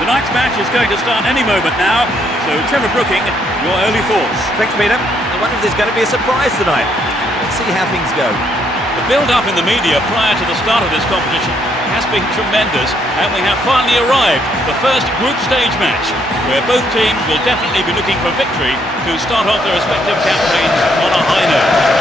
Tonight's match is going to start any moment now, so Trevor Brooking, your early thoughts. Thanks, Peter. I wonder if there's going to be a surprise tonight. Let's see how things go. The build-up in the media prior to the start of this competition has been tremendous, and we have finally arrived, the first group stage match, where both teams will definitely be looking for victory to start off their respective campaigns on a high note.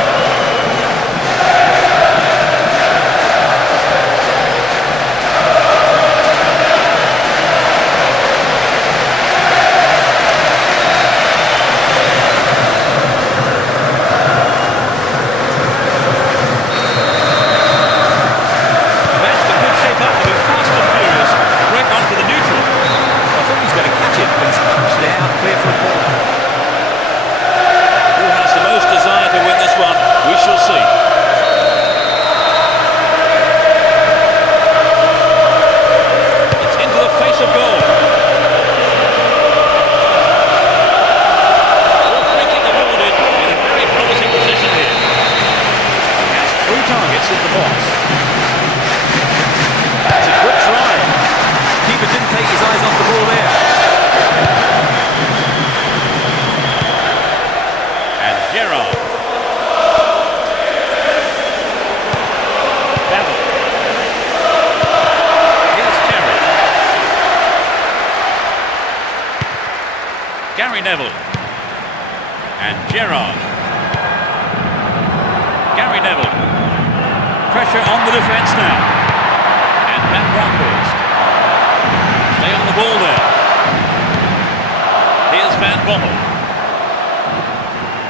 Pressure on the defence now. And Matt Brockhurst. Stay on the ball there. Here's Van Bommel.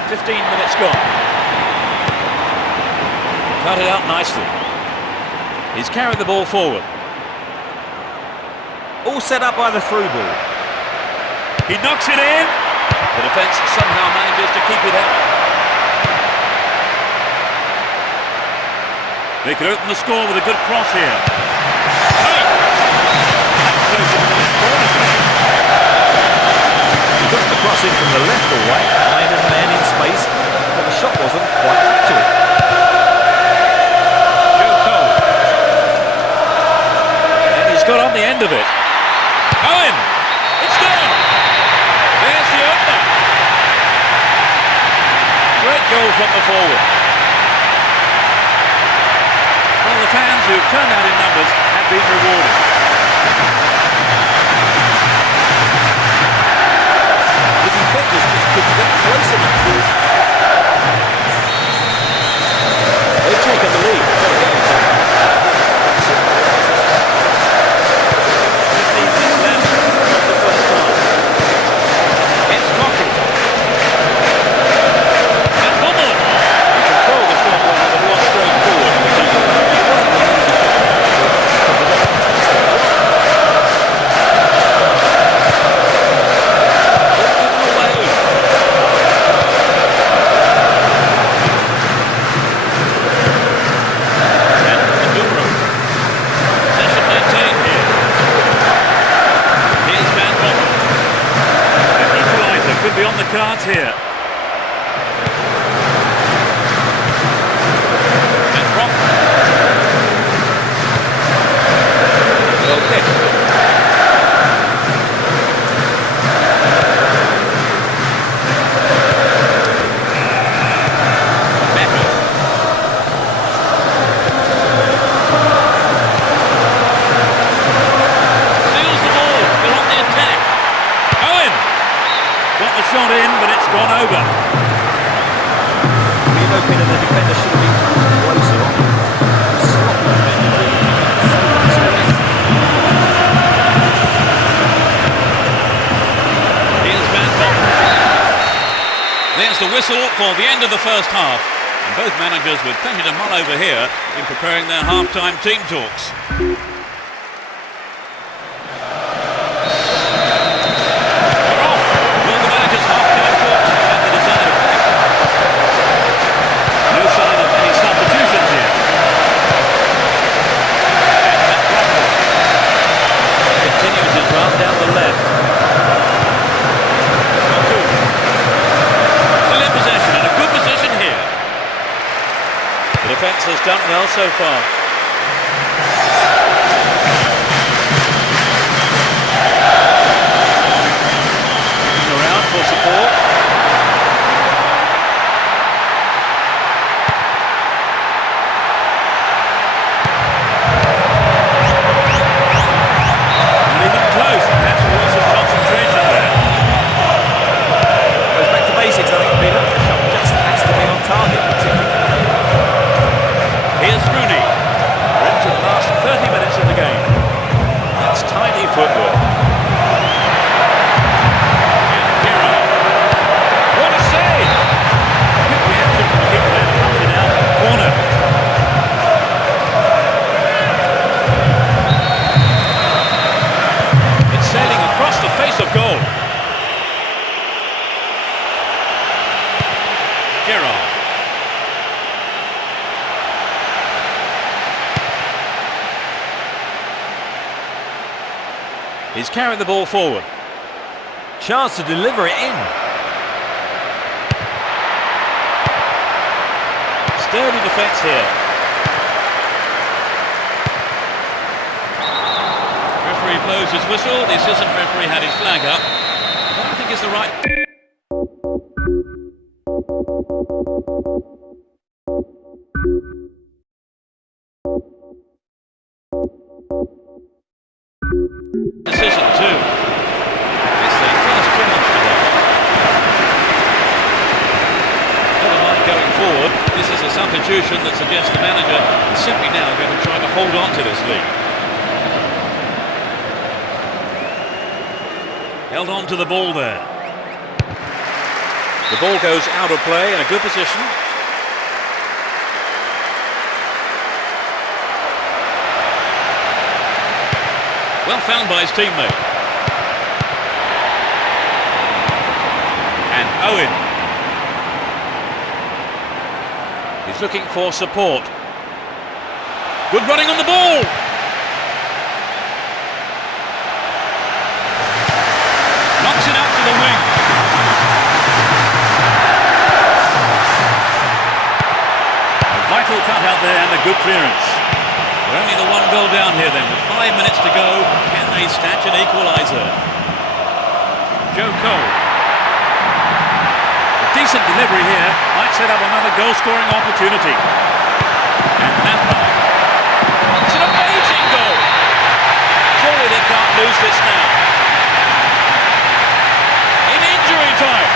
15 minutes gone. Cut it out nicely. He's carried the ball forward. All set up by the through ball. He knocks it in. The defence somehow manages to keep it out. They could open the score with a good cross here. That's close to the right corner. He got the cross in from the left all right, behind a man in space, but the shot wasn't quite up to it. Got on the end of it. Owen! It's down! There's the opener. Great goal from the forward. Well, the fans who've turned out in numbers have been rewarded. The defenders just couldn't get close enough. They've taken the lead. Could be on the cards here. And Rock. Well kicked. Becky. Steals the ball. They're on the attack. Owen. Got the shot in, but it's gone over. In my opinion, the defender should have been closer on him. Here's Van Bommel. There's the whistle for the end of the first half. And both managers with plenty to mull over here in preparing their half-time team talks. Down the left. Still in possession and a good position here. The defence has done well so far. Looking around for support. Footwork. What a save! Quick reaction from the kick man and comes it out corner. It's sailing across the face of goal. Gerrard. He's carried the ball forward. Chance to deliver it in. Sturdy defence here. Referee blows his whistle. The assistant referee had his flag up. I don't think it's the right... decision too. It's their first challenge today. Never mind going forward. This is a substitution that suggests the manager is simply now going to try to hold on to this lead. Held on to the ball there. The ball goes out of play in a good position. Well found by his teammate. And Owen. He's looking for support. Good running on the ball. Knocks it out to the wing. A vital cut out there and a good clearance. We're only the one goal down here then. With 5 minutes to go, can they snatch an equaliser? Joe Cole. A decent delivery here might set up another goal-scoring opportunity. And Lampard. It's an amazing goal. Surely they can't lose this now. In injury time.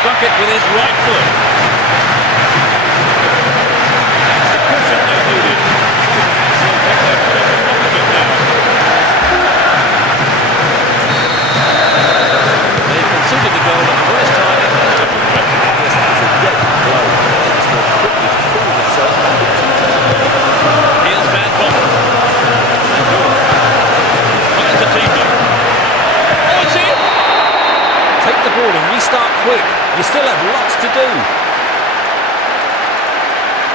Struck it with his right foot. That's the cushion they needed. Perhaps they'll take their foot off the top of it now. They've conceded the goal at the worst time in most of the trip. Yes, that was a dead blow. They scored quickly to pull themselves back into it. Here's Van Bommel. Finds a teammate. Oh, it's in! Take the ball and restart quick. You still have lots to do.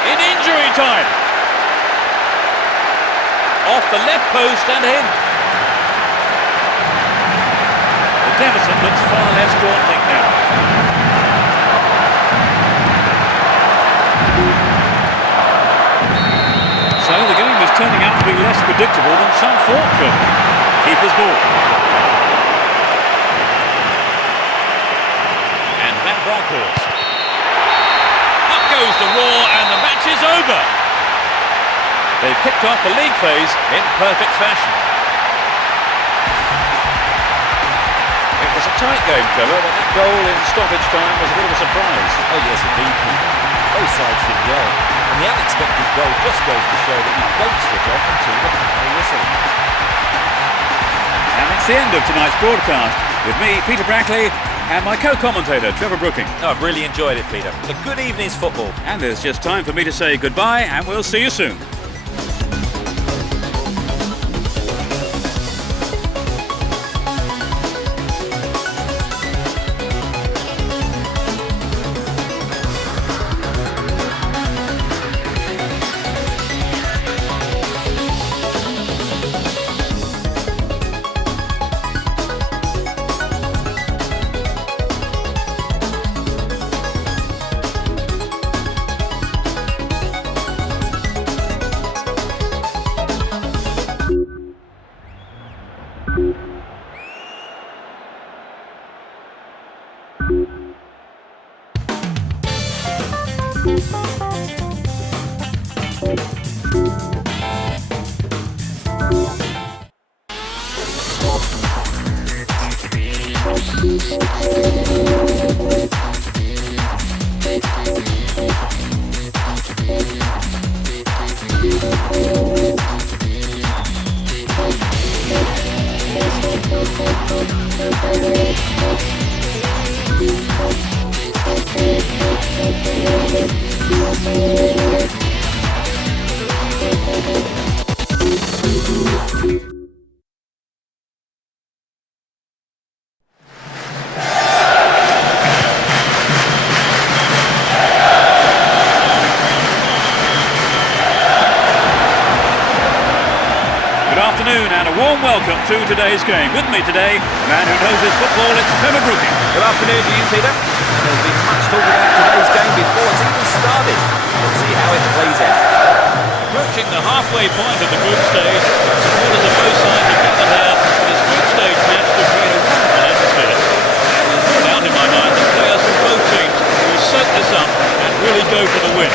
In injury time. Off the left post and in. The deficit looks far less daunting now. So the game is turning out to be less predictable than some thought for. Keeper's ball. And Van Bronckhorst. Up goes the roar and the match is over. They've kicked off the league phase in perfect fashion. It was a tight game, Trevor, but that goal in stoppage time was a bit of a surprise. Oh yes, indeed. Both sides did well. And the unexpected goal just goes to show that you don't switch off until the final whistle. And that's the end of tonight's broadcast. With me, Peter Brackley, and my co-commentator, Trevor Brooking. Oh, I've really enjoyed it, Peter. A good evening's football. And there's just time for me to say goodbye, and we'll see you soon. And a warm welcome to today's game. With me today, a man who knows his football, it's Trevor Brooking. Good afternoon to you, Peter. And there's been much talk about today's game before it's even started. Let's see how it plays out. Approaching the halfway point of the group stage, supporters of both sides are gathered here for this group stage match to create a wonderful atmosphere. There's no doubt in my mind that players from both teams will soak this up and really go for the win.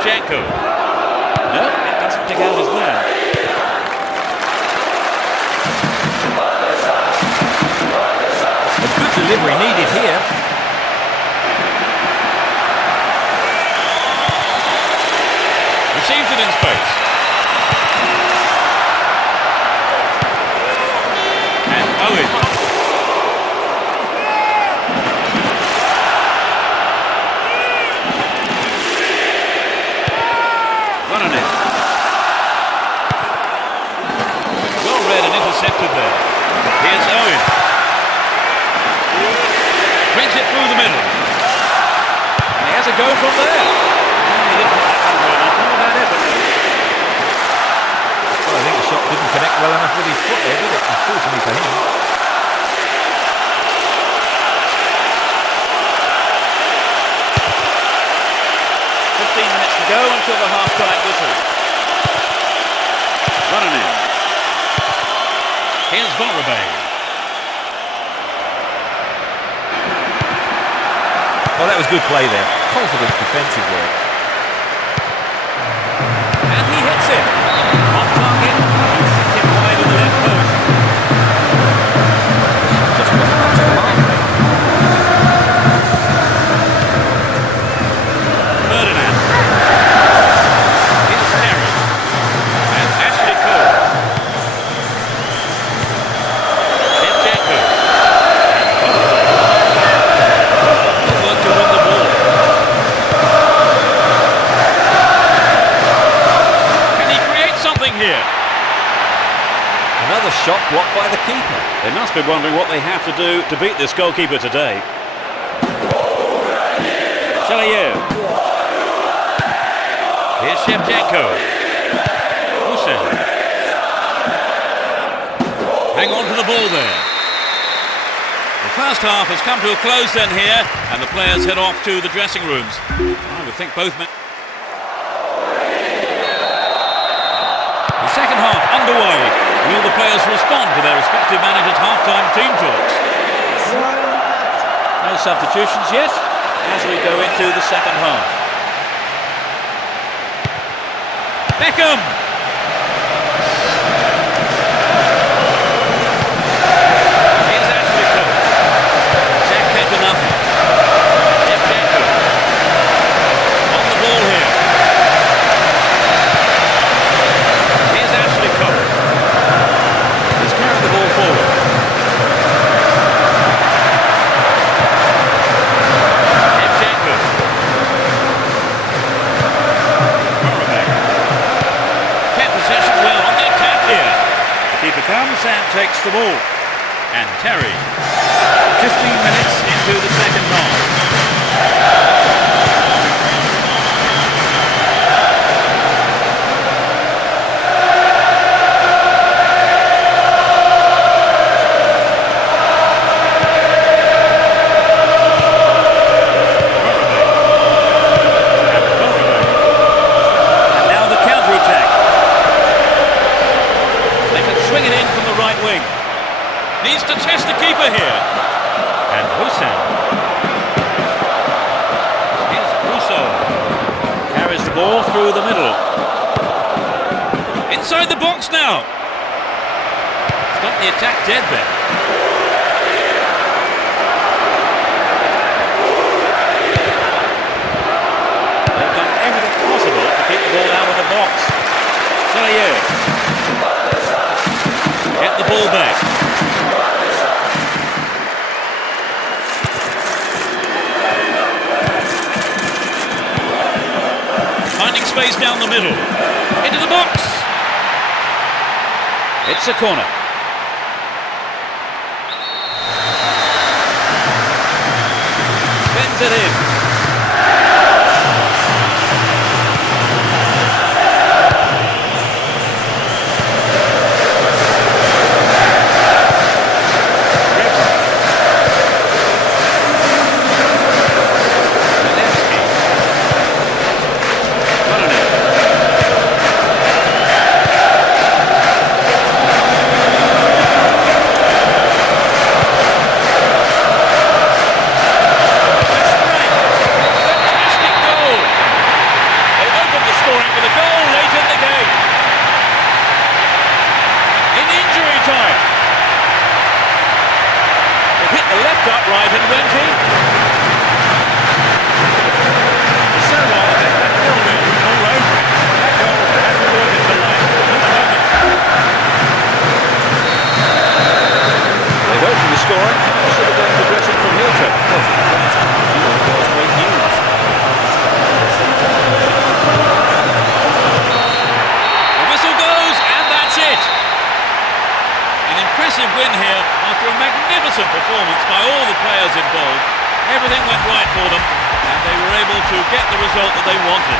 Shevchenko. No, it doesn't dig out his man. A good delivery needed here. Receives it in space. And Owen. Running it. Well read and intercepted there. Here's Owen. Brings it through the middle. And he has a go from there. He didn't hit that one well enough. Not a bad effort. Well, I think the shot didn't connect well enough with his foot there, did it? Unfortunately for him. 15 minutes to go until the half-time whistle. Running in. Here's Vorobay. Well, that was good play there. Confident defensive work. And he hits it. Off target. He's hit wide of the left post. Just wasn't up to the mark, mate. Ferdinand. Here's Terry. And Ashley Cole. Shevchenko. Good work to win the ball. Can he create something here? Another shot blocked by the keeper. They must be wondering what they have to do to beat this goalkeeper today. Chalier. Here's Shevchenko. Hussein. Hang on to the ball there. The first half has come to a close then here, and the players head off to the dressing rooms. I would think both men. The second half underway. Will the players respond to their respective managers' half-time team talks? No substitutions yet as we go into the second half. Beckham! Here's Ashley Cole. Jack came to nothing. Shevchenko. On the ball here. Here's Ashley Cole. He's carried the ball forward. Shevchenko. Vorobay. Kept possession well on the attack here. The keeper comes and takes the ball. And Terry. 15 minutes into the second half. Needs to test the keeper here. And Hussein. Here's Russo. Carries the ball through the middle. Inside the box now. Stop the attack dead there. They've done everything possible to keep the ball out of the box. Chalier. Get the ball back. Finding space down the middle. Into the box. It's a corner. Bends it in. performance by all the players involved. Everything went right for them, and they were able to get the result that they wanted.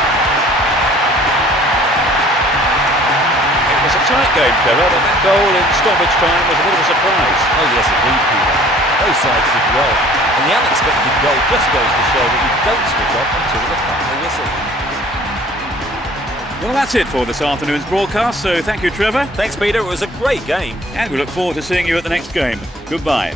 It was a tight game, Trevor, but that goal in stoppage time was a bit of a surprise. Oh yes, agreed, Peter. Both sides did well, and the unexpected goal just goes to show that you don't switch off until the final whistle. Well, that's it for this afternoon's broadcast, so thank you, Trevor. Thanks, Peter. It was a great game. And we look forward to seeing you at the next game. Goodbye.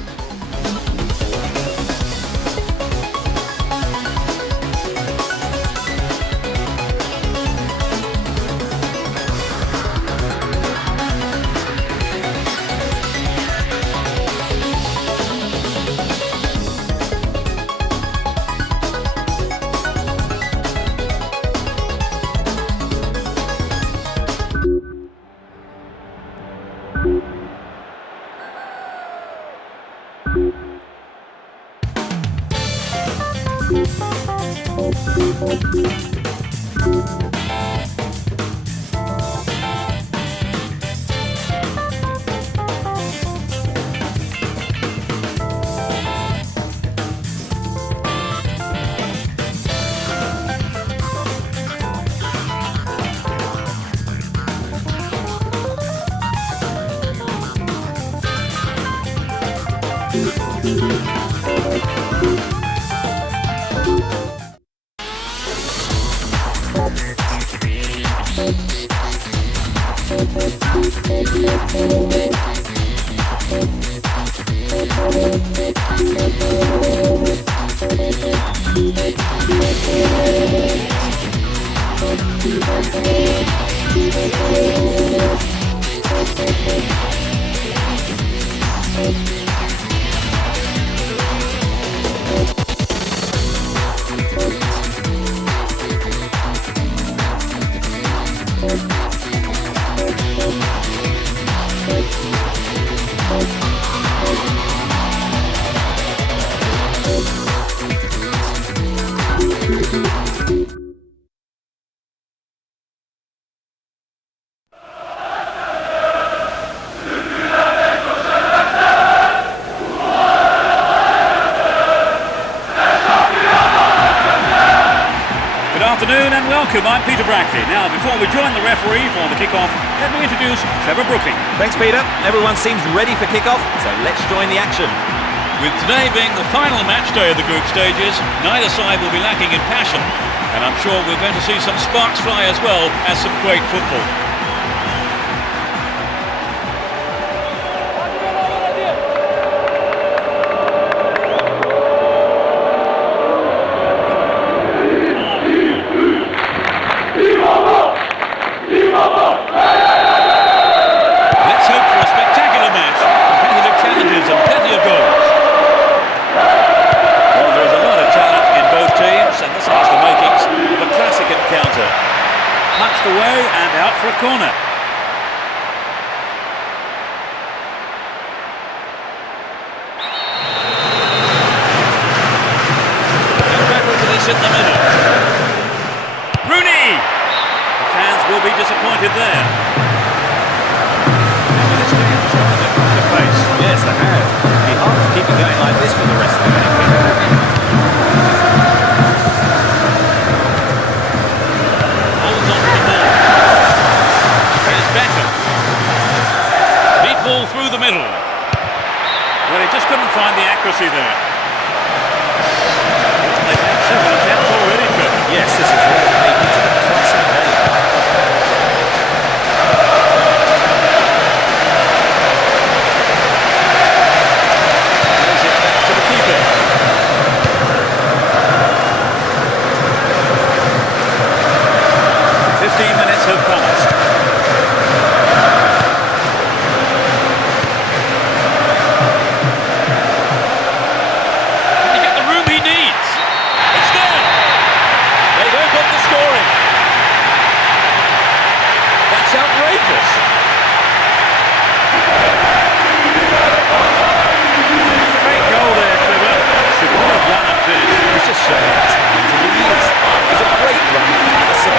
Good afternoon and welcome. I'm Peter Brackley. Now, before we join the referee for the kick-off, let me introduce Trevor Brooking. Thanks, Peter. Everyone seems ready for kick-off, so let's join the action. With today being the final match day of the group stages, neither side will be lacking in passion, and I'm sure we're going to see some sparks fly as well as some great football. Let's hope for a spectacular match, competitive challenges and plenty of goals. Well, there's a lot of talent in both teams, and this has the makings of a classic encounter. Punched away and out for a corner. And battle to this in the middle. Rooney! The fans will be disappointed there. Now this game has gone at a quicker pace. Yes, they have. It'd be hard to keep it going like this for the rest of the game, Peter. Holds on to the ball. Here's Beckham. Deep ball through the middle. Well, he just couldn't find the accuracy there. Well, they've had several attempts already, Trevor. Yes, this is all making it a classic game. Plays it back to the keeper. Minutes have passed. Can he get the room he needs? It's there! They've opened the scoring. That's outrageous. Great goal there, Trevor. Superb run and finish. It's just showing us how easy it is. It's a great run. It's a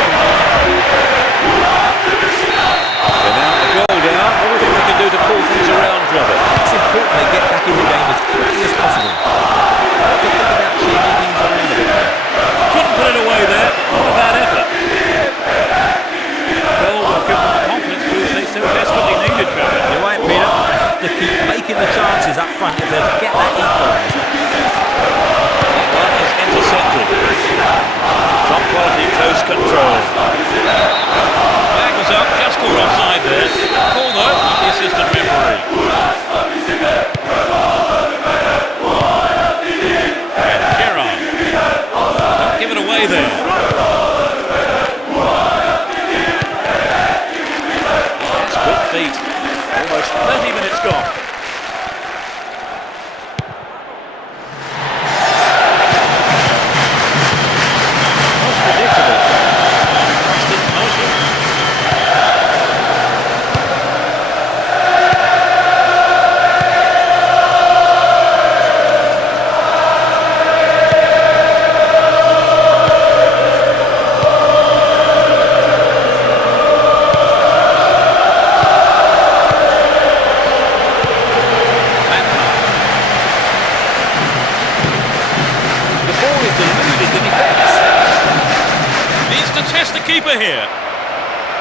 test the keeper here.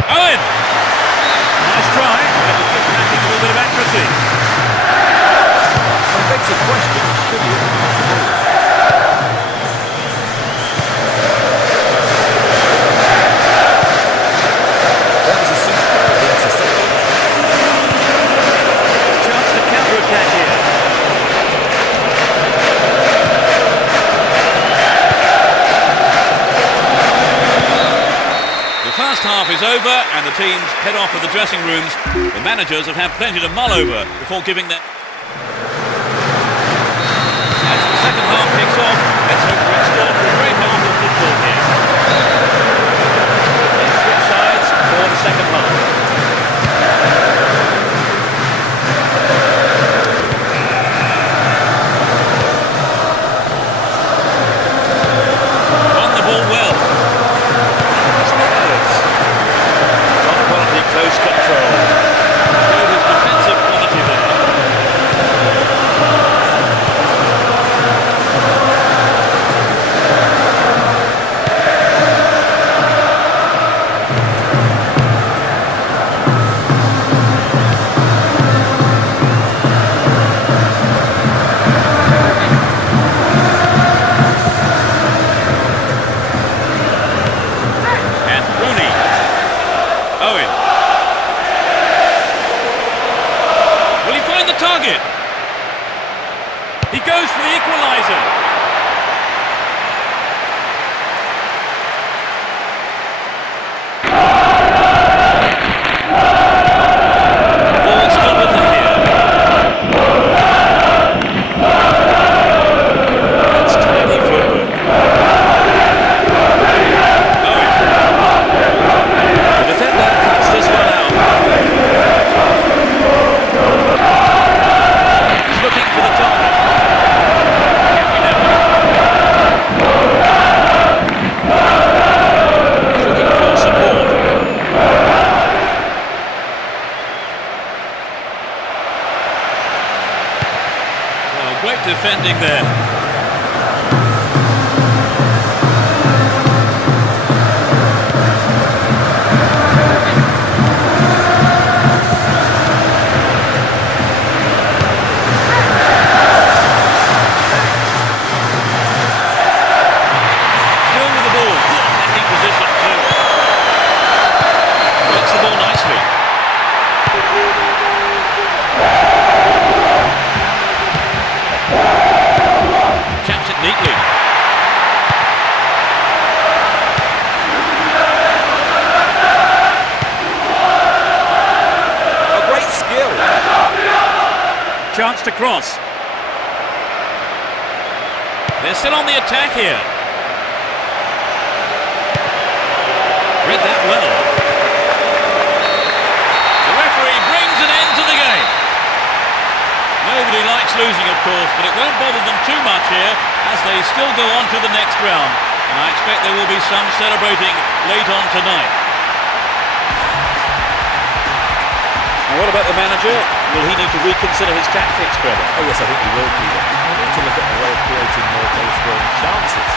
Owen! Nice try, but it was just lacking a little bit of accuracy. Well, it begs the question, should he have passed the ball? That was a superb interception. Chance to counter-attack here. The first half is over and the teams head off to the dressing rooms. The managers have had plenty to mull over before giving their... As the second half kicks off, let's hope we're in store for a great half of football here. Let's switch sides for the second half. Won the ball well. Top quality, close control. Showed his defensive quality there. And Rooney. Owen. Will he find the target? He goes for the equaliser. Ball still with him here. It's tidy football. Owen. The defender cuts this one out. He's looking for the target. Can we never? He's looking for support. Well, great defending there. Still with the ball, good attacking position too. Works the ball nicely. Chaps it neatly. A great skill. Chance to cross. They're still on the attack here. Read that well. The referee brings an end to the game. Nobody likes losing, of course, but it won't bother them too much here as they still go on to the next round. And I expect there will be some celebrating late on tonight. And what about the manager? Will he need to reconsider his tactics, Trevor? Oh yes, I think he will, Peter. We need to look at a way of creating more goal-scoring chances.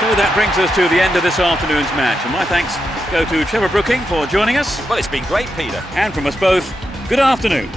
So that brings us to the end of this afternoon's match. And my thanks go to Trevor Brooking for joining us. Well, it's been great, Peter. And from us both, good afternoon.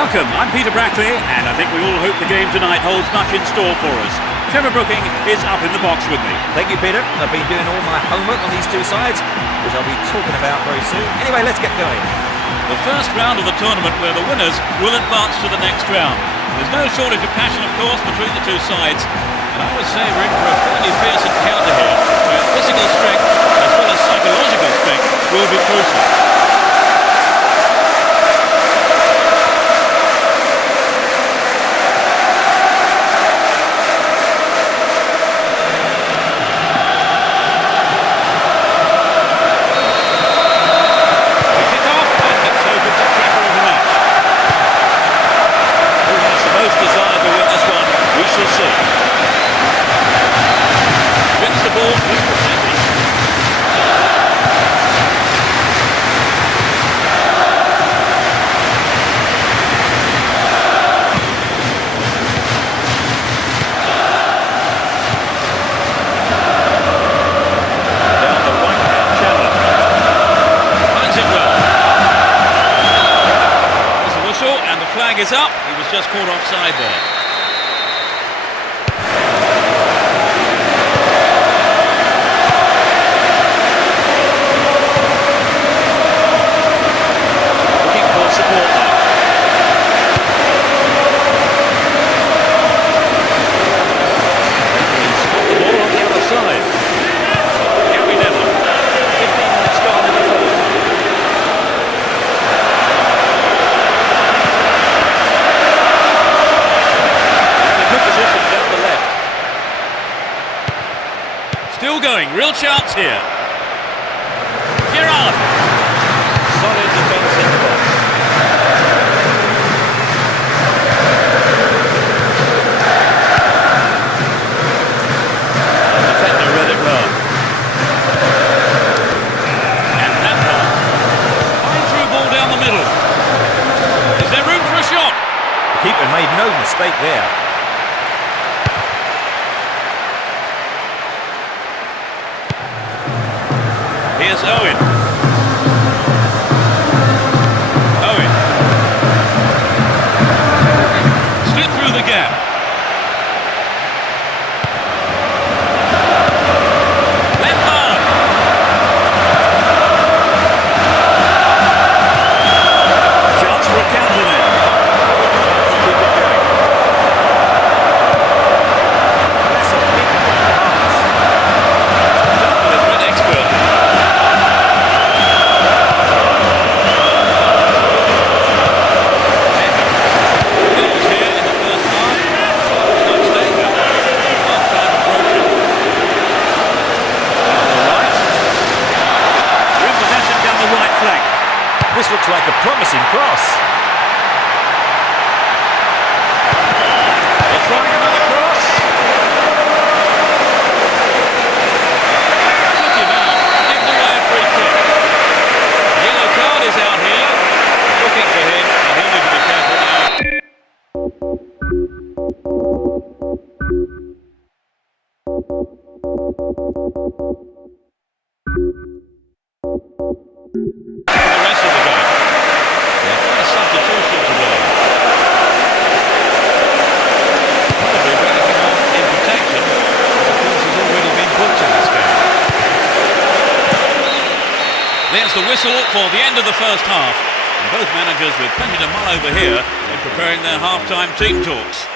Welcome, I'm Peter Brackley, and I think we all hope the game tonight holds much in store for us. Trevor Brooking is up in the box with me. Thank you, Peter. I've been doing all my homework on these two sides, which I'll be talking about very soon. Anyway, let's get going. The first round of the tournament where the winners will advance to the next round. There's no shortage of passion, of course, between the two sides. And I would say we're in for a fairly fierce encounter here, where physical strength as well as psychological strength will be crucial. Is up. He was just caught offside there. Looking for support now. He's got the ball on the other side. Gary Neville. 15 minutes gone in the first half. Position down the left. Still going, real chance here. Gerrard. Solid defence in the box. The defender read it well. And that one. Fine through ball down the middle. Is there room for a shot? The keeper made no mistake there. Here's Owen. Owen. Slid through the gap. Lampard. Chance for a counter then. Keep it going. That's a big pass. That one is read expertly. This looks like a promising cross. They're trying another cross. Took him out. Gives away a free kick. The yellow card is out here. Looking for him, and he'll need to be careful now. The rest of the game. Their first substitution today. Probably bringing him off in protection, as of course he's already been booked in this game. There's the whistle for the end of the first half, and both managers with plenty to mull over here in preparing their half-time team talks.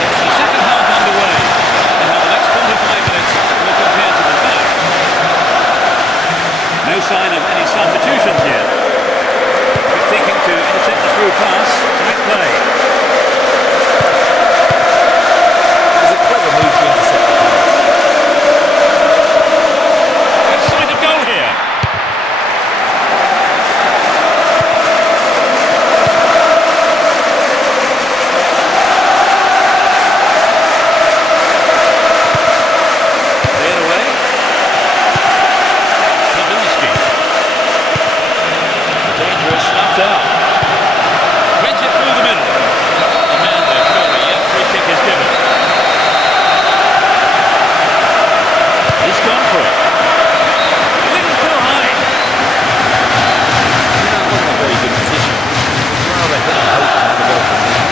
It's the second half underway, and how the next 45 minutes will compare to the first. sign of any substitutions yet. Good thinking to intercept the through pass. Tight play. It was a clever move to intercept the pass. Let's find a goal here. Cleared away. Podolski. Dangerous, snuffed out. Threads it through the middle. The man there, surely, yet free kick is given. He's gone for it. A little too high. That wasn't a very good position. Rather hit and hope to have a go from there.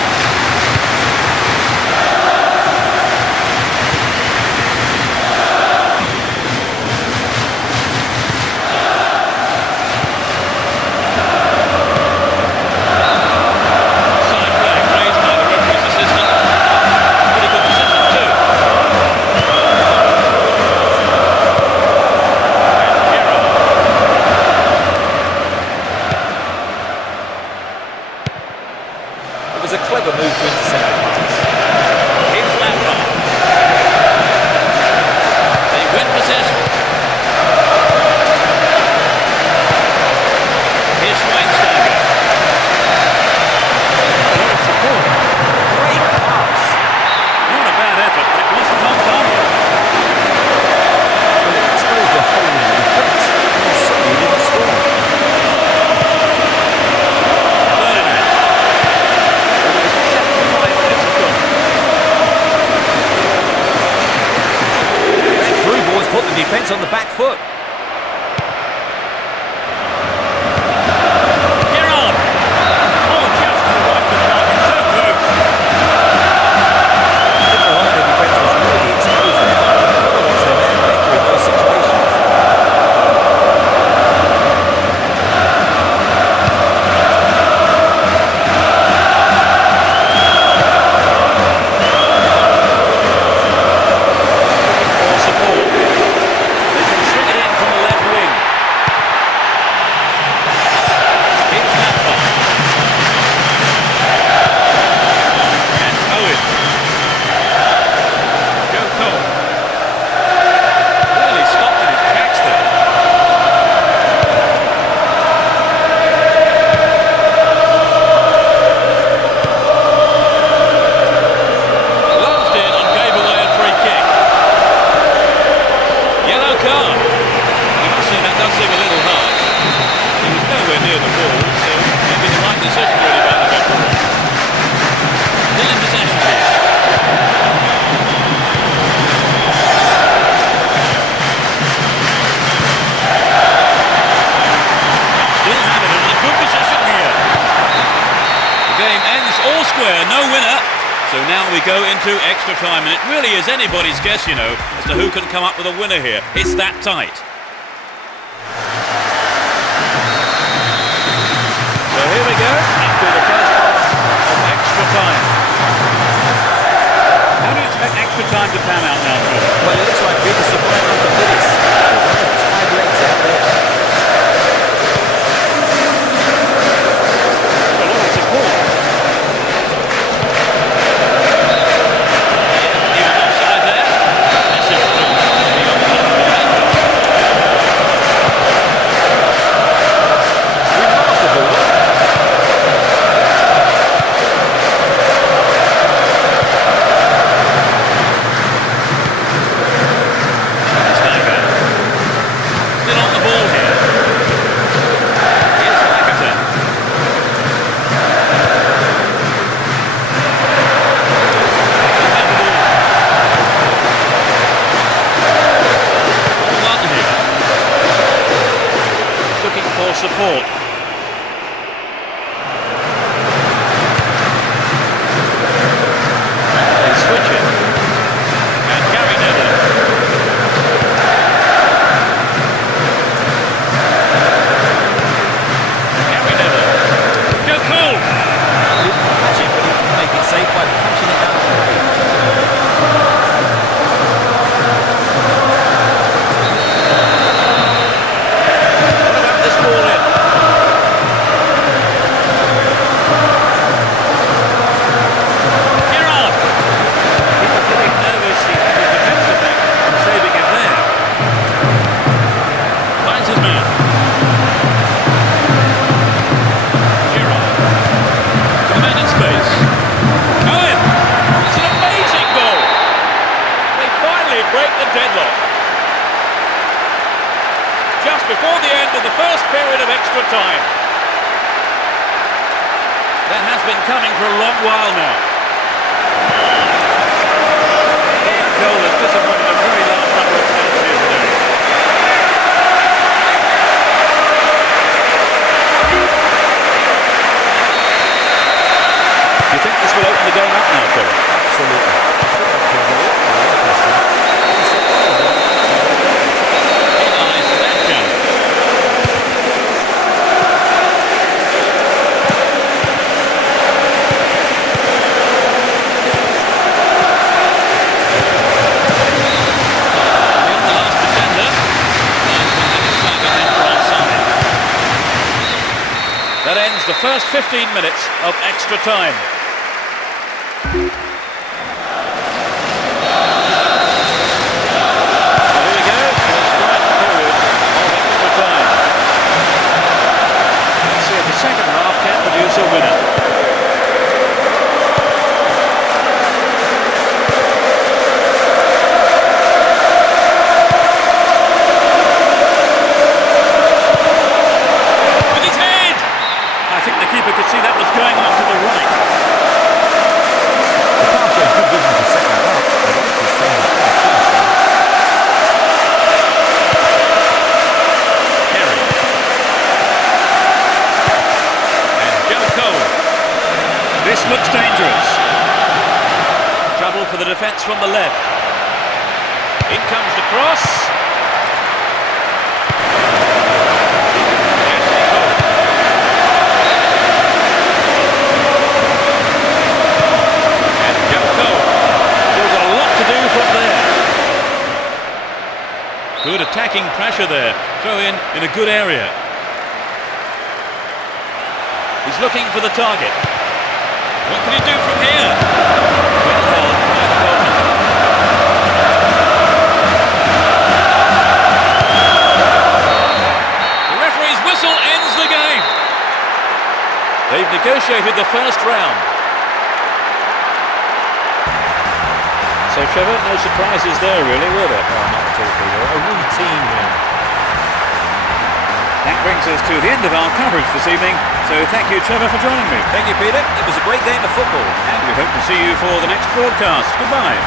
Side flag raised by the referee's assistant. Pretty good decision too. And Gerrard. It was a clever move to intercept the pass. Here's Lampard. They win possession. Here's Schweinsteiger. A lot of support. Great pass. Not a bad effort, but it wasn't on target. Well, it exposed the hole in the defence. And sorry he didn't score. Ferdinand. Well, it was 75 minutes of gone. That through ball's put the defence on the back foot. Gerrard. Oh, just to the right of the target. So close. I think the line of defence was really exposed there. Otherwise they man better in those situations. For support. They can swing it in from the left wing. Here's Lampard. And Owen. Joe Cole. Really stopped in his tracks there. Lumsden gave away a free kick. Yellow card. You must say that does seem a little harsh. He was nowhere near the ball, so maybe the right decision really by the referee. Still in possession here. Still have it in a good position here. The game ends all square, no winner. So now we go into extra time, and it really is anybody's guess, you know, as to who can come up with a winner here. It's that tight. So here we go, into the first half of extra time. How do you expect extra time to pan out now, Phil? Well, it looks like being surprised on the fittest. There's a lot of tied legs out there. A lot of support. Yeah, he was offside there. That's it. The opposition was dangerous. Remarkable. Schweinsteiger. Still on the ball here. Here's Lacazette. Still have the ball. All on here. He's looking for support. They switch it. And Gary Neville. Gary Neville. Joe Cole. He didn't catch it, but he could make it safe by punching it out of the way. before the end of the first period of extra time. That has been coming for a long while now. Well, that goal has disappointed a very large number of fans here today. Do you think this will open the game up now, Trevor? Absolutely. I should make things a little more interesting. Big eyes for that chance. Beyond the last defender. Nice one, that is flag and then for onside. That ends the first 15 minutes of extra time. Second half can produce a winner. With his head! I think the keeper could see that was going off to the right. The pass showed good vision to set that up. I like this saying that This looks dangerous. Trouble for the defence from the left. In comes the cross. And Joko still got a lot to do from there. Good attacking pressure there. Throw in a good area. He's looking for the target. What can he do from here? Well held by the goalkeeper. The referee's whistle ends the game. They've negotiated the first round. So Trevor, no surprises there really, were there? not at all, Peter. A routine win. That brings us to the end of our coverage this evening. So thank you, Trevor, for joining me. Thank you, Peter. It was a great game of football. And we hope to see you for the next broadcast. Goodbye.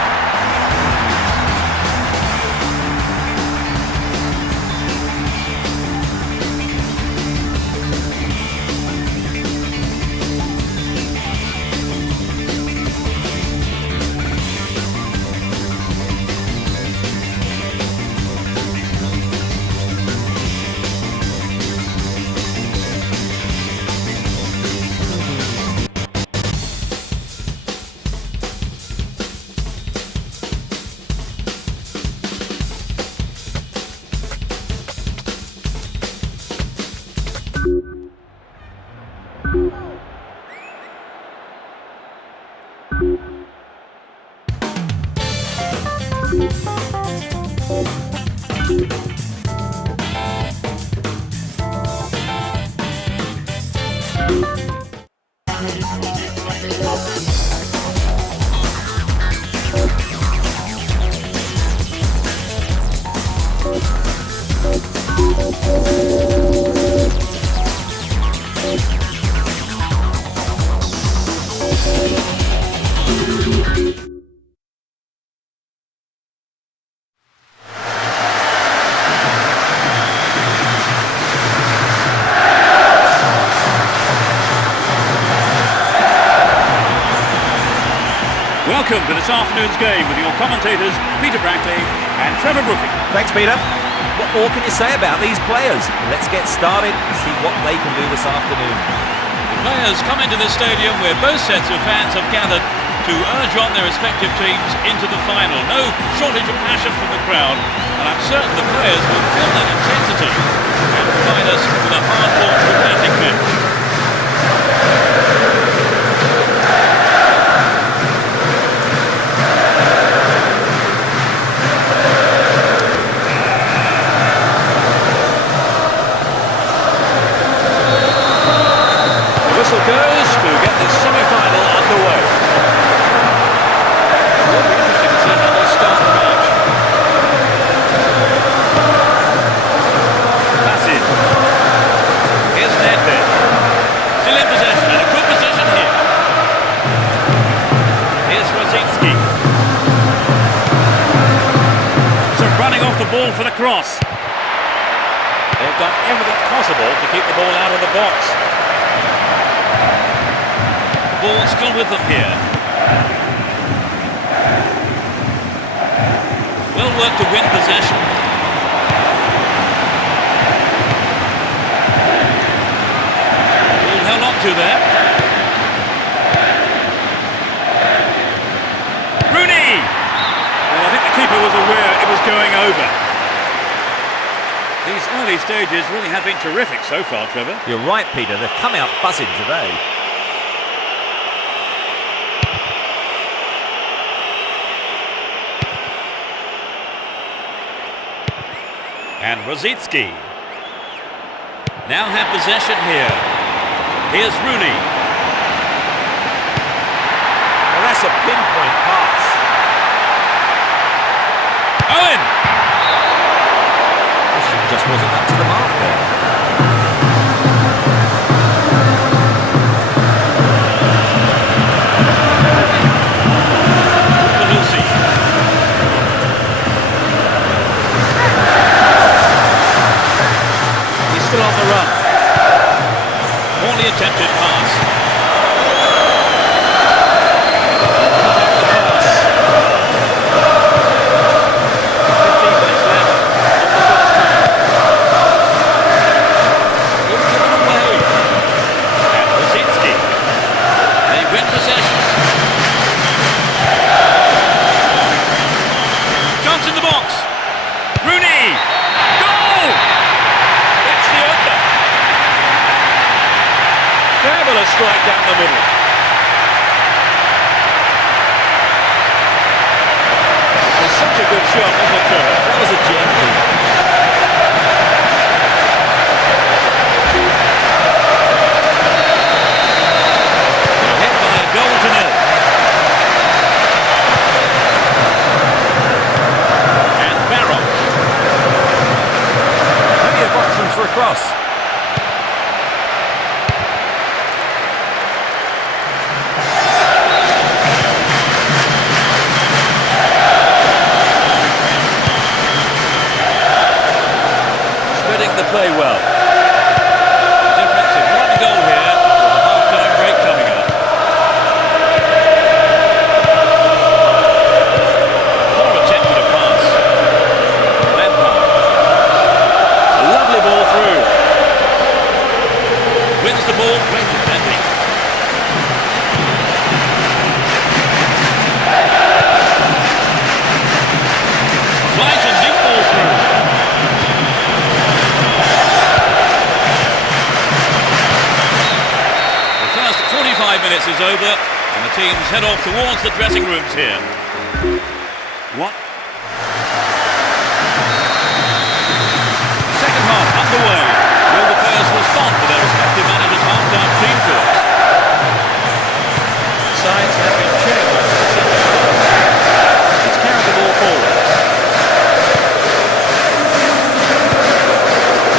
Welcome to this afternoon's game with your commentators Peter Brackley and Trevor Brooking. Thanks, Peter. What more can you say about these players? Let's get started and see what they can do this afternoon. The players come into the stadium where both sets of fans have gathered to urge on their respective teams into the final. No shortage of passion from the crowd, and I'm certain the players will feel that intensity and provide us with a hard-fought dramatic match. Whistle goes to get this semi-final underway. It will be interesting to see how they start the match. They've done everything possible to keep the ball out of the box. Ball still with them here. Well worked to win possession. Ball held on to there. Rooney! Well, I think the keeper was aware it was going over. These early stages really have been terrific so far, Trevor. You're right, Peter. They've come out buzzing today. And Rosicki now have possession here. Here's Rooney. Well, that's a pinpoint pass. Owen! This just wasn't up to the mark there. Lucy. He's still on the run. Poorly attempted pass. Cut out the pass. 15 minutes left of the first half. Good given away. And Rosicki. They win possession. Chance in the box. Rooney. Goal! It's the opener. Fabulous strike down the middle. It was such a good shot, wasn't it, Trevor? That was a gem, Peter. Hit by a goal to nil. And Barrow. Plenty of options for a cross. Spreading the play well. Difference of one goal here with the half-time break coming up. Poor attempt at a pass. Lampard. A lovely ball through. Wins the ball, great defending. Flies a deep ball through. The first 45 minutes is over and the teams head off towards the dressing rooms here. What? Second half underway. Will the players respond to their respective managers' half-time team talks? Sides have been checked by the second half. He's carried the ball forward.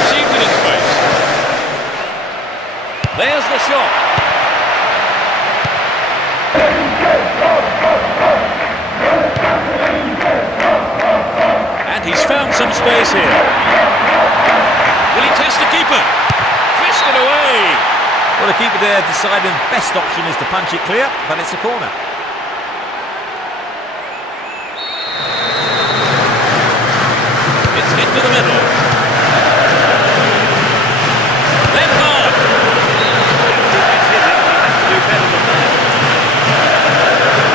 Received it in space. There's the shot. And he's found some space here. Will he test the keeper? Fished it away. Well, the keeper there deciding best option is to punch it clear, but it's a corner. It's into the middle. Lampard. I don't think that's hit it. He has to do better than that.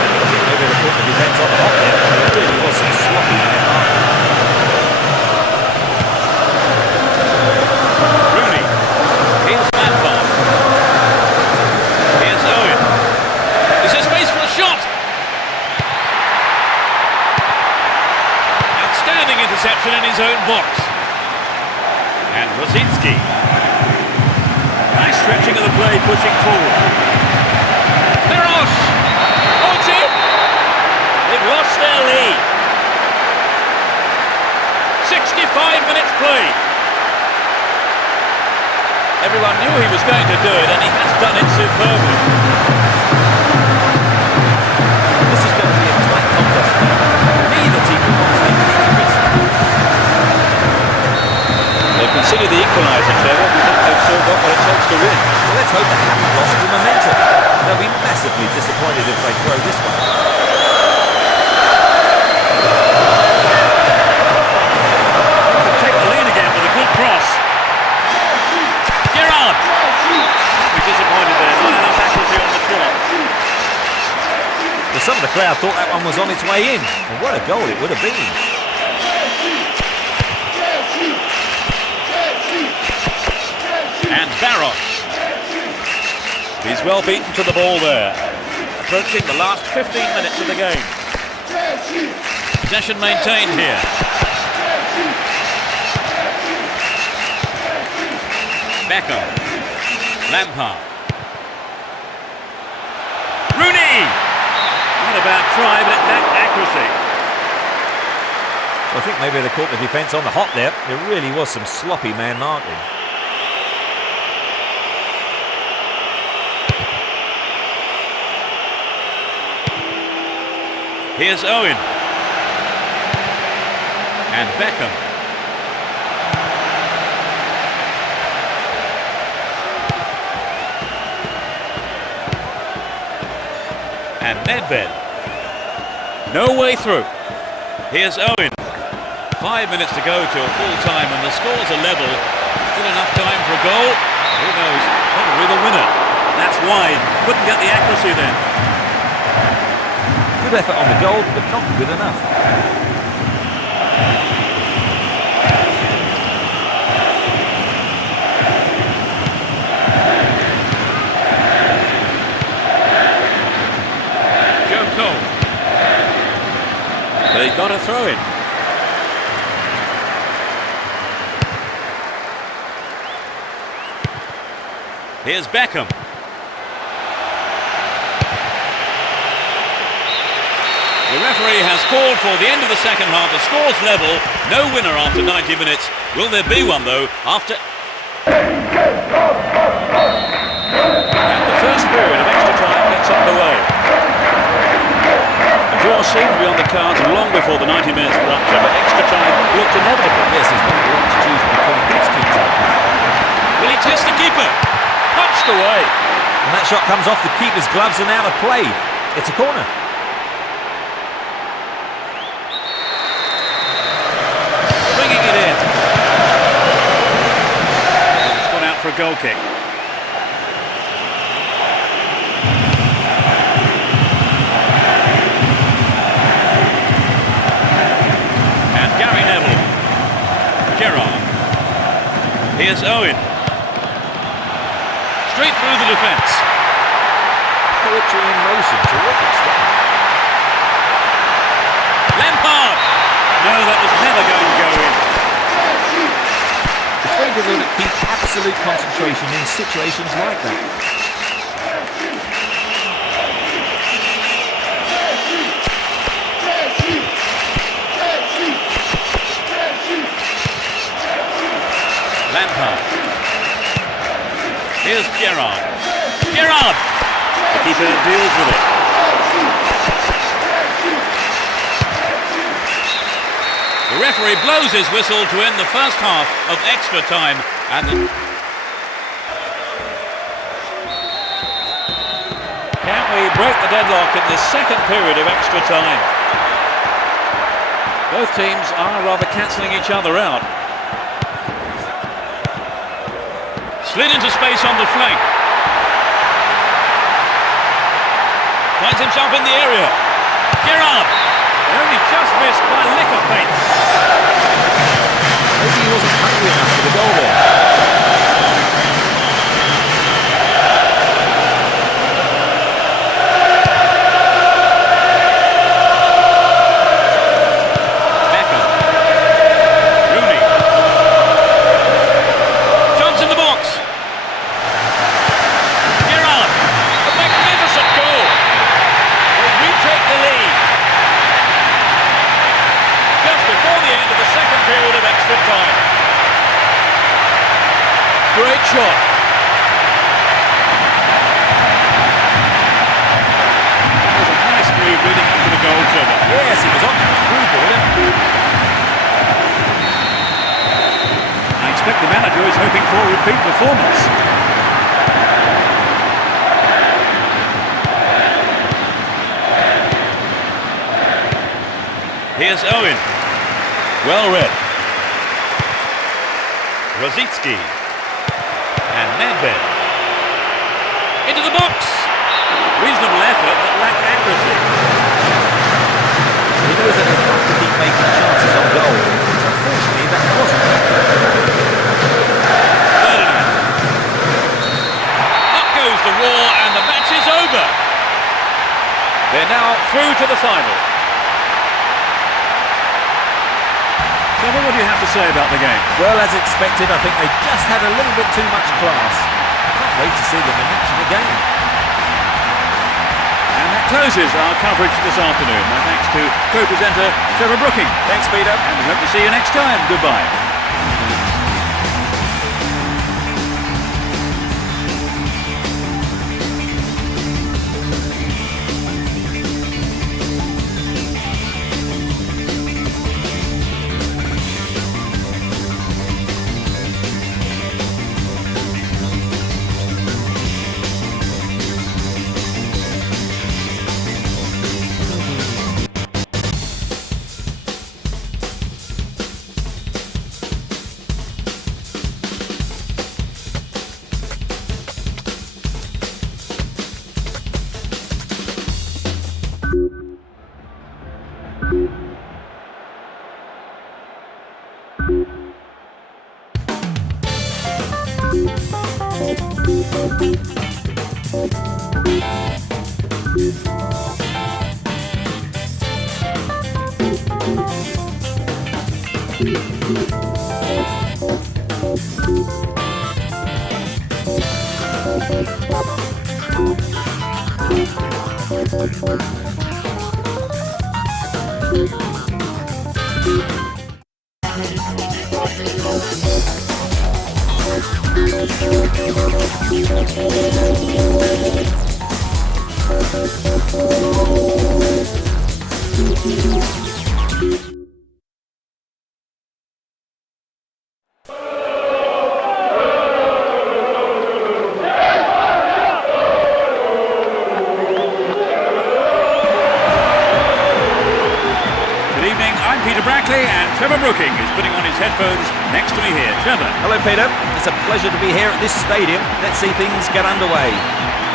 I think maybe they put the defence on the hop there. There really was some sloppy there. Rooney. Here's Lampard. Here's Owen. Is there space for a shot? Outstanding interception in his own box. And Rosicki. Nice stretching of the play, pushing forward. Miros! Oh, it's in! They've lost their lead. 65 minutes play. Everyone knew he was going to do it, and he has done it superbly. This is going to be a tight contest now. Neither team wants to take any risk. They've conceded the equaliser, Trevor. We think they've still got what it takes to win. Well, let's hope they haven't lost the momentum. They'll be massively disappointed if they throw this one. They could take the lead again with a good cross. Gerrard! We're disappointed there. Not enough accuracy on the shot. Well, some of the crowd thought that one was on its way in. And what a goal it would have been. And Barros. He's well beaten to the ball there. Approaching the last 15 minutes of the game. Possession maintained here. Beckham. Lampard. Rooney! Not a bad try, but it lacked accuracy. Well, I think maybe they caught the defence on the hop there. There really was some sloppy man marking. Here's Owen. And Beckham. And Nedved. No way through. Here's Owen. 5 minutes to go to a full time and the scores are level. Still enough time for a goal. Who knows? Probably the winner. That's wide. Couldn't get the accuracy then. Good effort on the goal, but not good enough. Joe Cole. They got a throw in. Here's Beckham. The referee has called for the end of the second half. The score's level. No winner after 90 minutes. Will there be one, though, after... And the first period of extra time gets underway. The draw seemed to be on the cards long before the 90 minutes were up, but extra time looked inevitable. Yes, there's not a lot to choose between these two teams. Will he test the keeper? Punched away. And that shot comes off the keeper's gloves and out of play. It's a corner. For a goal kick. And Gary Neville. Gerrard. Here's Owen. Straight through the defence. Poetry in motion. Terrific stuff. Lampard. No, that was never going to go in. It's very difficult to keep absolute concentration in situations like that. Lampard. Here's Gerrard. Gerrard! The keeper deals with it. The referee blows his whistle to end the first half of extra time. And can we break the deadlock in this second period of extra time? Both teams are rather cancelling each other out. Slid into space on the flank. Finds himself in the area. Gerrard! Only just missed by a lick of paint. Maybe he wasn't hungry enough for the goal there. Beckham. Rooney. Chance in the box. Gerrard. A magnificent goal. They retake the lead. Before the end of the second period of extra time. Great shot. That was a nice move leading up to the goal, Trevor. Yes, he was on to the through ball. I suspect the manager is hoping for a repeat performance. Here's Owen. Well read. Rosicki. And Nedved. Into the box. Reasonable effort, but lacked accuracy. He knows that they have to keep making chances on goal. Unfortunately, that wasn't. Ferdinand. Up goes the war, and the match is over. They're now through to the final. Trevor, what do you have to say about the game? Well, as expected, I think they just had a little bit too much class. I can't wait to see them in action again. And that closes our coverage this afternoon. My thanks to co-presenter Trevor Brooking. Thanks, Peter. And we hope to see you next time. Goodbye. And Trevor Brooking is putting on his headphones next to me here. Trevor. Hello, Peter. It's a pleasure to be here at this stadium. Let's see things get underway.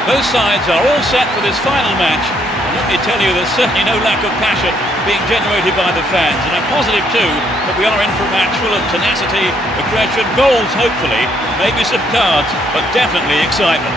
Both sides are all set for this final match. And let me tell you, there's certainly no lack of passion being generated by the fans. And I'm positive, too, that we are in for a match full of tenacity, aggression, goals, hopefully, maybe some cards, but definitely excitement.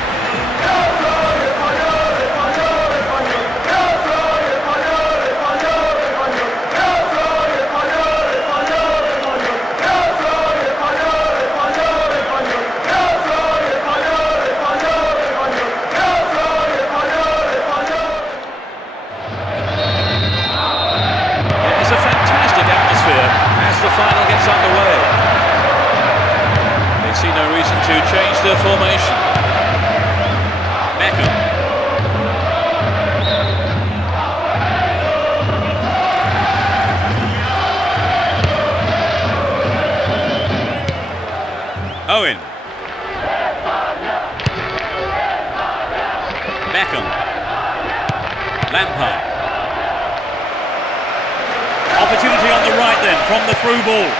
Underway. They see no reason to change their formation. Beckham. Owen. Beckham. Lampard. Opportunity on the right then from the through ball.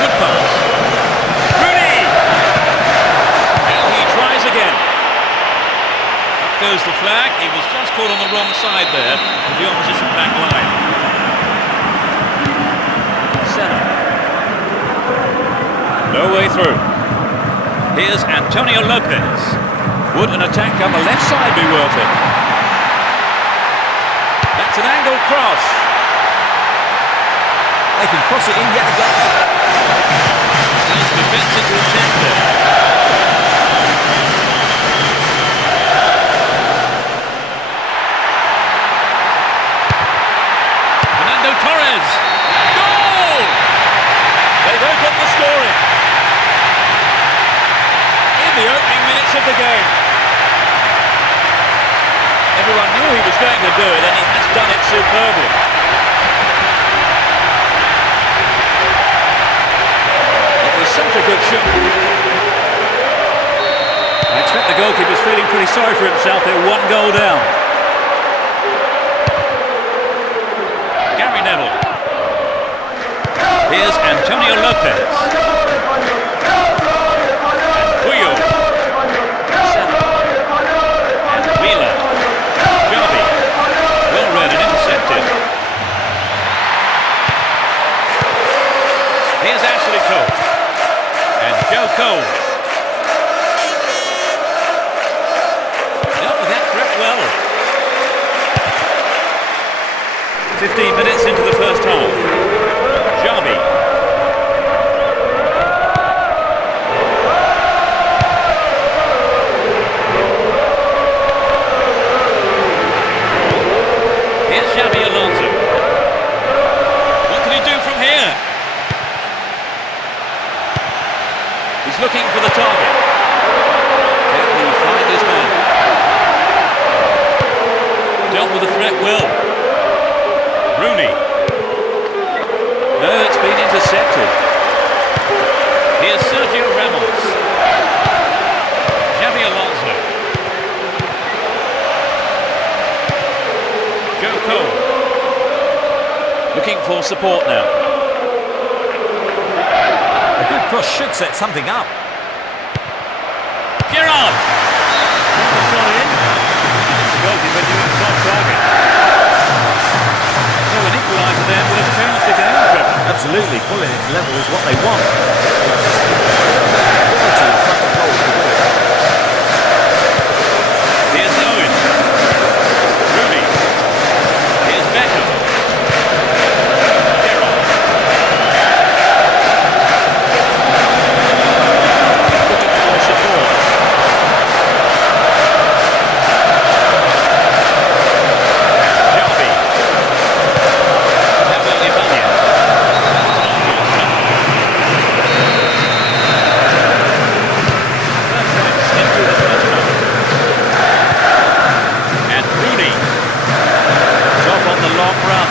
Good pass. Rooney! And he tries again. Up goes the flag. He was just caught on the wrong side there of the opposition back line. Senna. No way through. Here's Antonio Lopez. Would an attack down the left side be worth it? That's an angle cross. They can cross it in yet again. There's defence into attack there. Fernando Torres. Goal! They've opened the scoring. In the opening minutes of the game. Everyone knew he was going to do it, and he has done it superbly. possession. I expect the goalkeeper's feeling pretty sorry for himself. They're 1 goal down. Gary Neville. Here's Antonio Lopez. And Puyo. Senna. And Vila. Xavi. Well read and intercepted. Here's Ashley Cole. And Joe Cole. Dealt with that threat well. 15 minutes into the first half. Xavi. Here's Xavi Alonso. What can he do from here? He's looking for the target. Can he find his man? Dealt with the threat well. Rooney. No, it's been intercepted. Here's Sergio Ramos. Xavi Alonso. Joe Cole. Looking for support now. A good cross should set something up. Gerrard. Shot in. The goalkeeper knew it was off target. So an equaliser there would have changed the game, Trevor. Absolutely, pulling it level is what they want. Quality in front of goal to do it. Here's Owen. Rooney. Here's Beckham. Gerrard. Looking for support. Xavi. That will Ibanez. Into the first half. And Rooney is off on the long run.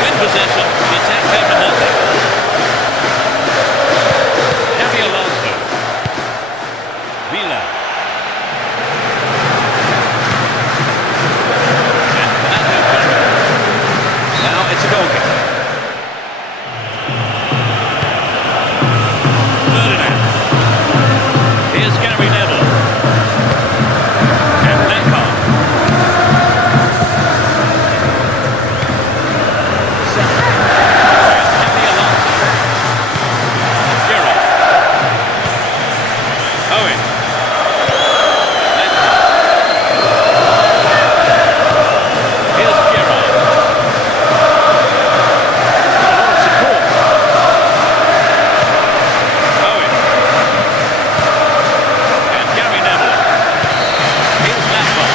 Win possession, the attack came to nothing. Xavi Alonso. Vila. And Fernando Torres. Now it's a goal kick. Here's Gary Neville. And Lampard. Senna. And Xavi Alonso. Gerrard. Owen. Lampard. Here's Gerrard. A lot of support. Owen. And Gary Neville. Here's Lampard.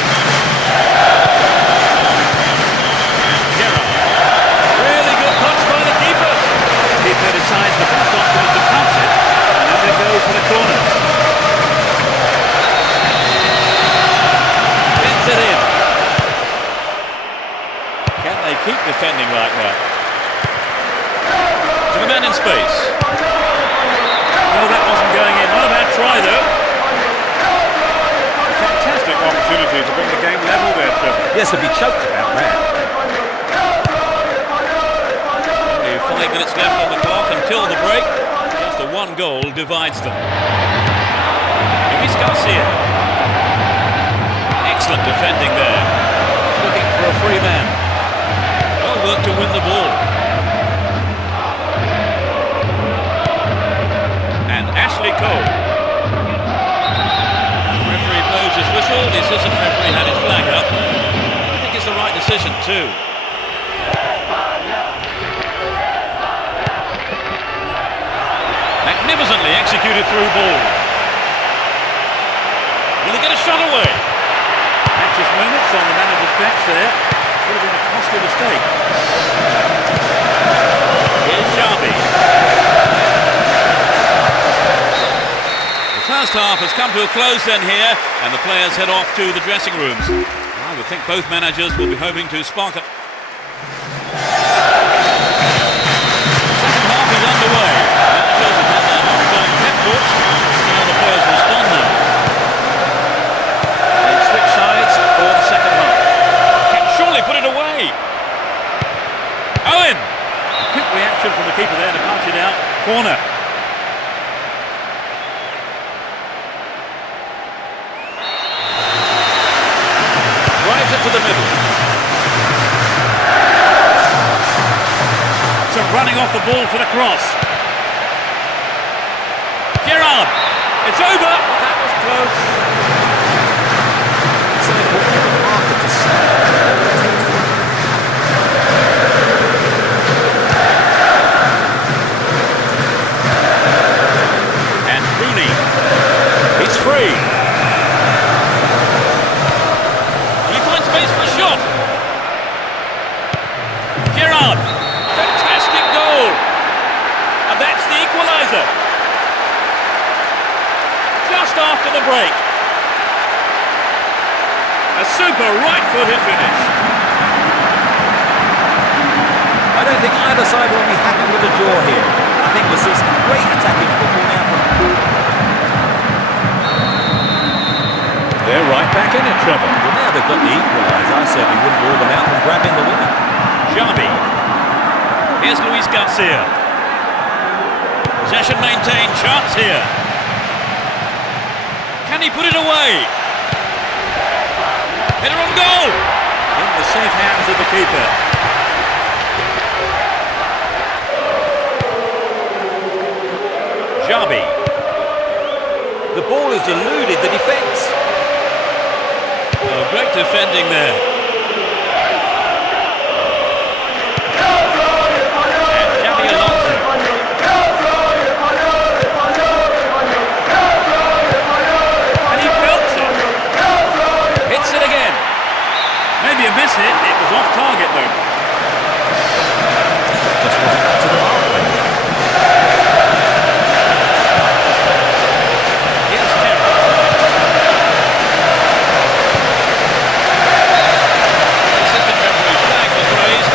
Gerrard. Really good punch by the keeper. Keeper decides the best option is to punch it. And now they go for the corner. Bends it in. Can they keep defending like that? To the man in space. No, that wasn't going in. Not a bad try though. Fantastic opportunity to bring the game level there, Trevor. Yes, they'll be choked about that. Only 5 minutes left on the clock until the break. Just a 1 goal divides them. Luis Garcia. Excellent defending there. Looking for a free man. Well worked to win the ball. And Ashley Cole. Referee blows his whistle. The assistant referee had his flag up. I think it's the right decision too. Magnificently executed through ball. Will he get a shot away? Anxious moments on the manager's bench there. Could have been a costly mistake. Here's Xavi. The first half has come to a close then here, and the players head off to the dressing rooms. I would think both managers will be hoping to spark up. Second Owen! A quick reaction from the keeper there to punch it out. Corner. Drives it to the middle. Some running off the ball for the cross. Gerrard! It's over! That was close. So important in the market to see what it takes to win. And Rooney. He's free. He finds space for a shot. Gerrard. Fantastic goal. And that's the equaliser. Just after the break. A super right-footed finish. I don't think either side will be happy with the draw here. I think we'll see some great attacking football now from... They're right back in it, Trevor. Well, now they've got the equaliser, I certainly wouldn't rule them out from grabbing the winner. Xavi. Here's Luis Garcia. Possession maintained, chance here. Can he put it away? Header on goal! In the safe hands of the keeper. Xavi. The ball has eluded the defence. Oh, great defending there. And Xavi Alonso. And he belts it. Hits it again. Maybe a miss hit. It was off target though. Just wasn't up to the mark. Here's Terry. The assistant referee's flag was raised.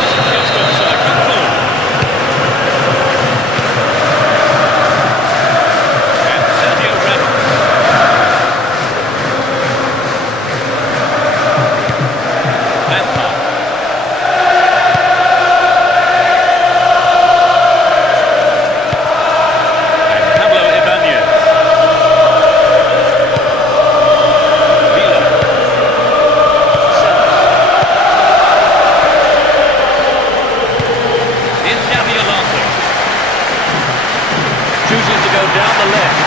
This is just offside. Good call. And Sergio Ramos. Lampard. And Pablo Ibanez. Villa. Here's Xavi Alonso. Chooses to go down the left.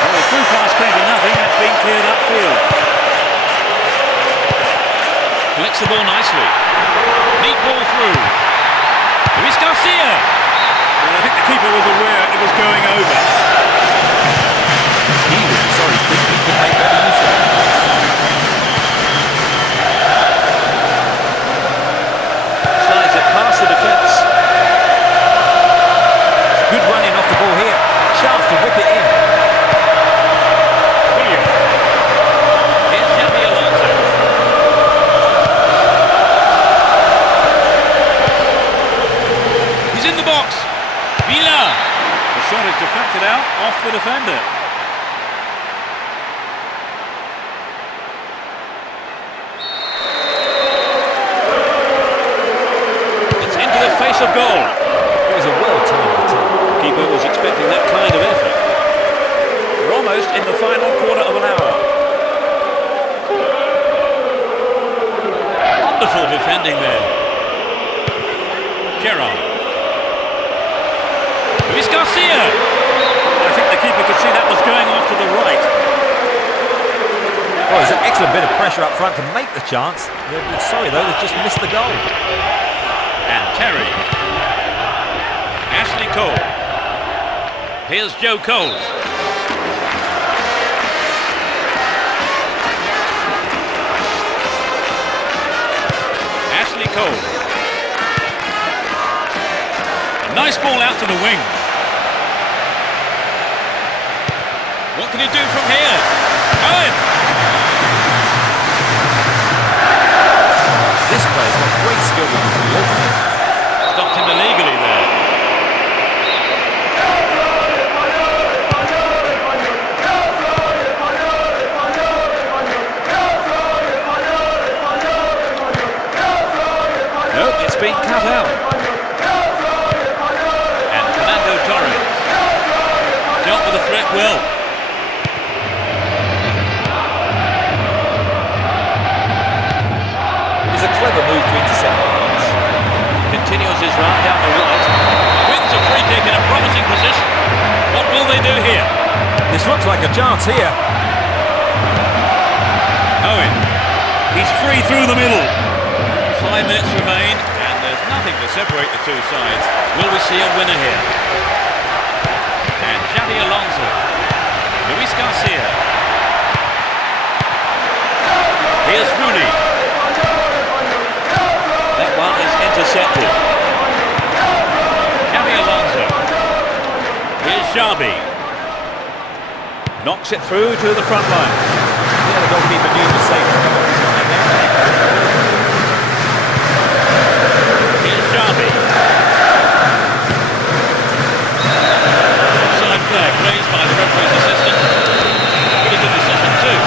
Well, the through pass came to nothing. That's been cleared upfield. Collects the ball nicely. Neat ball through. Luis Garcia. Well, I think the keeper was aware it was going over. He would be sorry to think he could make better use of it. Slides it past the defence. Good running off the ball here. Chance to whip it in. William. Here's Xavi Alonso. He's in the box. Villa. The shot is deflected out off the defender. It's into the face of goal. It was a well-timed attack. The keeper was expecting that kind of effort. We're almost in the final quarter of an hour. Wonderful defending there. Gerrard. Luis Garcia. I think the keeper could see that was going off to the right. Oh, there's an excellent bit of pressure up front to make the chance. Sorry though, they've just missed the goal. And Terry. Ashley Cole. Here's Joe Cole. Ashley Cole. A nice ball out to the wing. What can he do from here? Owen! This player's got great skill with the delivery. Stopped him illegally there. looks like a chance here. Owen. He's free through the middle. 5 minutes remain, and there's nothing to separate the two sides. Will we see a winner here? And Xabi Alonso. Luis Garcia. Here's Rooney. That one is intercepted. Xabi Alonso. Here's Xabi. Knocks it through to the front line. Yeah, the goalkeeper knew it was safe to come off his line there. Here's Xabi. Offside flag raised by the referee's assistant. Pretty good decision too.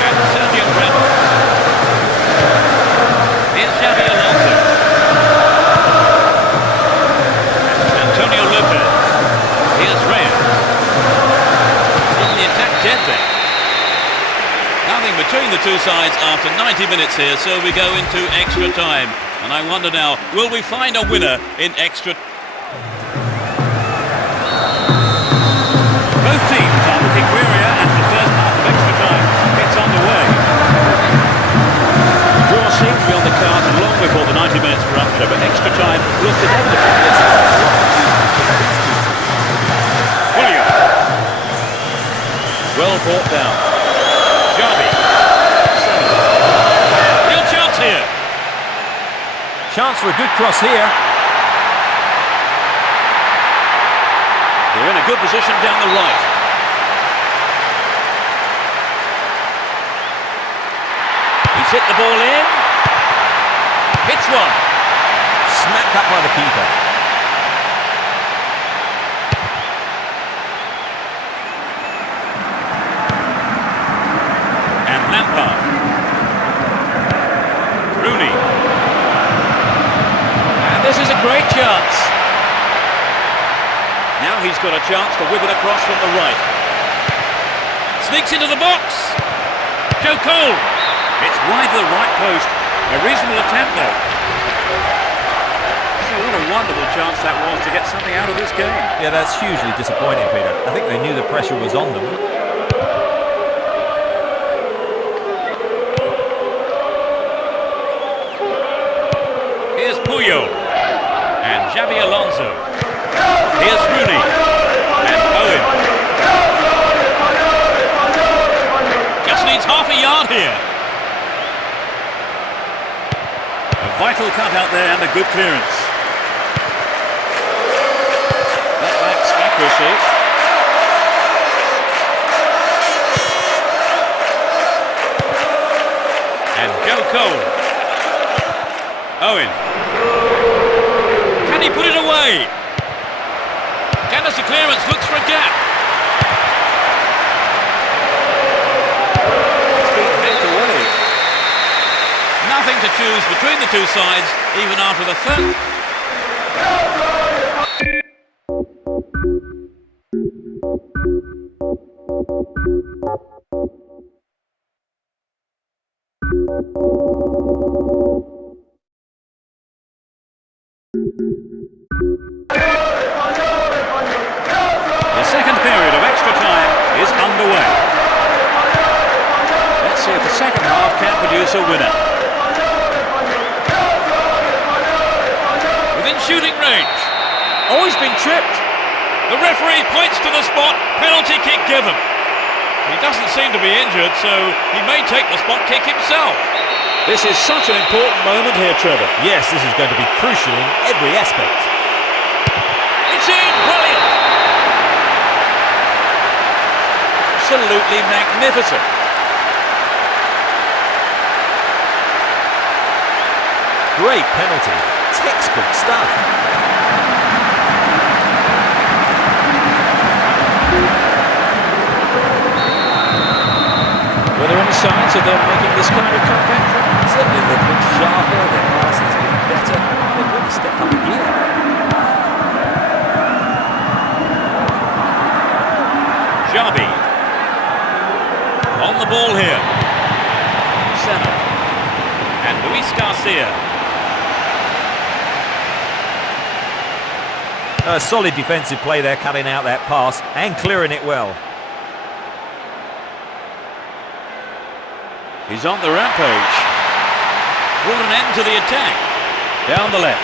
And Sergio Ramos. Here's Xabi Alonso. Antonio Lopez. Here's Reyes. Still the attack dead there. Nothing between the two sides after 90 minutes here, so we go into extra time. And I wonder now, will we find a winner in extra? Both teams are looking wearier as the first half of extra time gets underway. The draw seemed to be on the cards long before the 90 minutes rupture, but extra time looked inevitable. William. Well brought down. Xabi. Real chance here. Chance for a good cross here. They're in a good position down the right. He's hit the ball in. Hits one. Snapped up by the keeper. And Lampard. Rooney. And this is a great chance. Now he's got a chance to whip it across from the right. Sneaks into the box. Joe Cole. It's wide to the right post. A reasonable attempt though. So what a wonderful chance that was to get something out of this game. Yeah, that's hugely disappointing, Peter. I think they knew the pressure was on them. Here's Puyol. And Xabi Alonso. Here's Rooney. And Owen. Just needs half a yard here. A vital cut out there and a good clearance. That lacks accuracy. And Joe Cole. Owen. Can he put it away? Gathers the clearance, looks for a gap. It's been hacked away. Nothing to choose between the two sides, even after the third. The second period of extra time is underway. Let's see if the second half can produce a winner. Within shooting range. Oh, he's been tripped. The referee points to the spot. Penalty kick given. He doesn't seem to be injured, so he may take the spot kick himself. This is such an important moment here, Trevor. Yes, this is going to be crucial in every aspect. It's in! Brilliant! Absolutely magnificent. Great penalty. Textbook stuff. Were there any signs of them making this kind of comeback? Certainly they've looked sharper, their passing's been better. They've really stepped up a gear. Xabi. On the ball here. Senna. And Luis Garcia. A solid defensive play there, cutting out that pass and clearing it well. He's on the rampage. Brought an end to the attack. Down the left.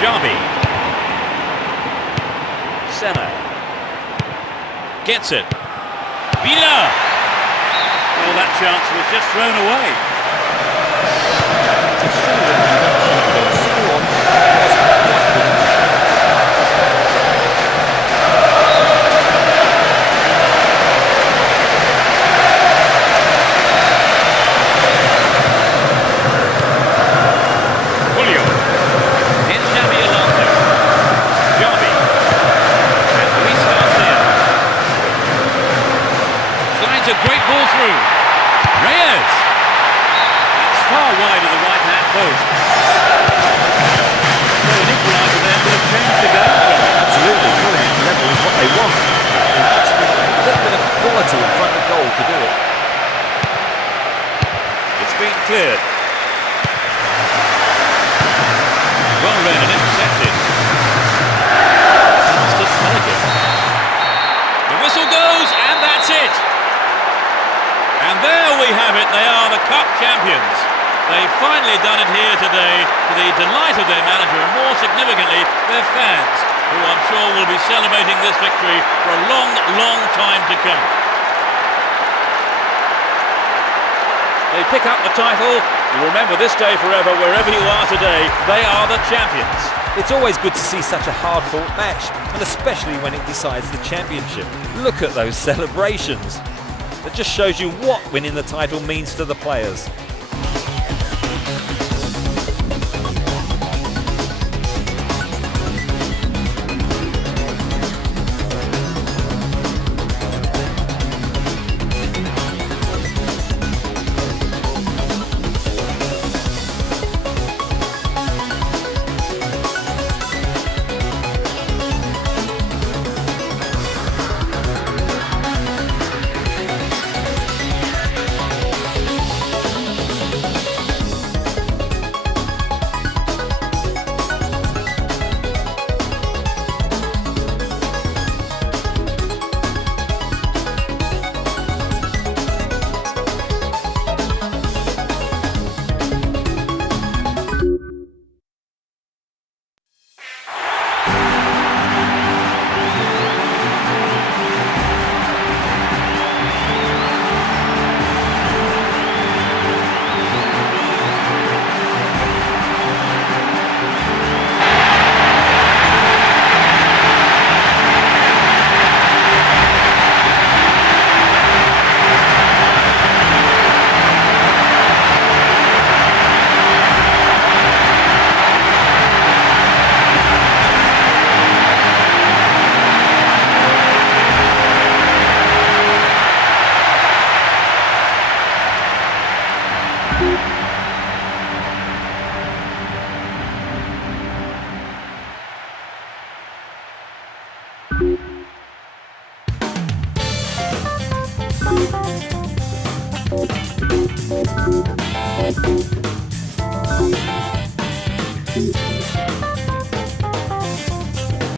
Javi. Senna. Gets it. Villa. Well, that chance was just thrown away. A great ball through. Reyes. It's far wide of the right-hand post. So an equaliser there would have changed the game. Absolutely, brilliant level is what they want. They just need a little bit of quality in front of goal to do it. It's been cleared. Well read and intercepted. Past it, Pelican. The whistle goes, and that's it. And there we have it, they are the Cup champions. They've finally done it here today, to the delight of their manager and more significantly, their fans, who I'm sure will be celebrating this victory for a long, long time to come. They pick up the title. You remember this day forever, wherever you are today, they are the champions. It's always good to see such a hard-fought match, and especially when it decides the championship. Look at those celebrations. It just shows you what winning the title means to the players.